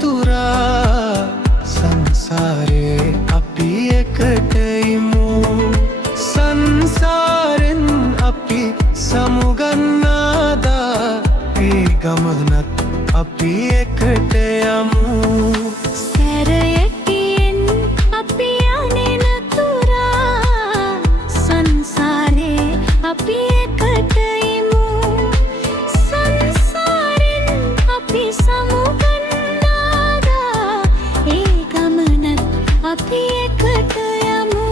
තුරා සංසාරේ අපි එකට ඉමු සංසාරෙන් අපි සමුගන්නාදා ඒ ගමනත් අපි එකට යමු සැරයටියෙන් අපි යන්නේ නතුරා සංසාරේ අපි එකට ඉමු සංසාරෙන් අපි සමුගන්නාදා ඒ ගමනත් අපි එකට යමු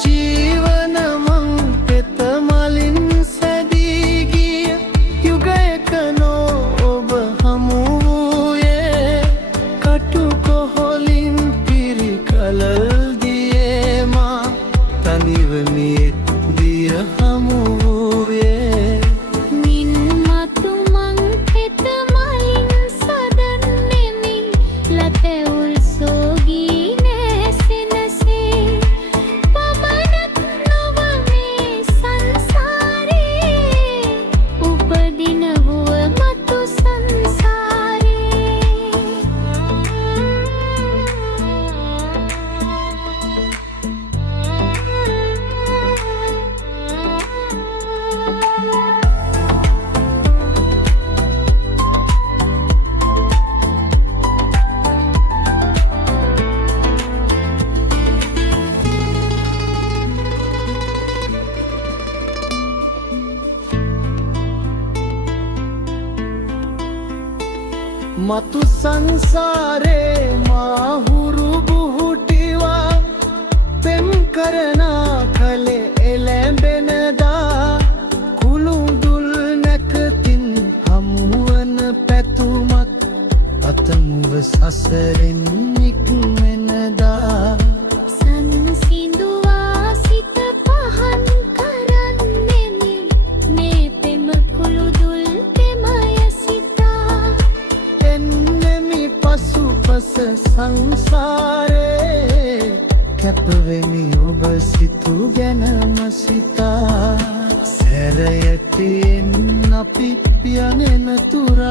ජීවන මං පෙත මලින් සැදී ගිය යුගයක නෝ ඔබ හමු වූයේ කටු කොහොලින් පිරි කලල් දියේ මා තනිව මියෙත් දිය හමු වූයේ මින් මතු මං පෙත මලින් සදන්නෙමි ලතැවුල් සෝගී නැසෙනසේ පමණක් නොව මේ සංසාරේ උපදින වුව මතු මතු සංසාරේ මාහුරු බුහුටිවා පෙම් කරනා කලේ එළැඹෙනදා කුළුදුල් නැකතින් හමුවන පැතුමක් අතමුව සසරෙන් නික්මෙනදා සංසිඳුවා සිත පහන් කරන්නෙමි මේ පෙම කුළුදුල් පෙමය සිතා එන්නෙමි පසුපස සංසාරේ කැපවෙමි ඔබ සිතු ගැනම සිතා සැරයටියෙන් අපි යන්නේ නතුරා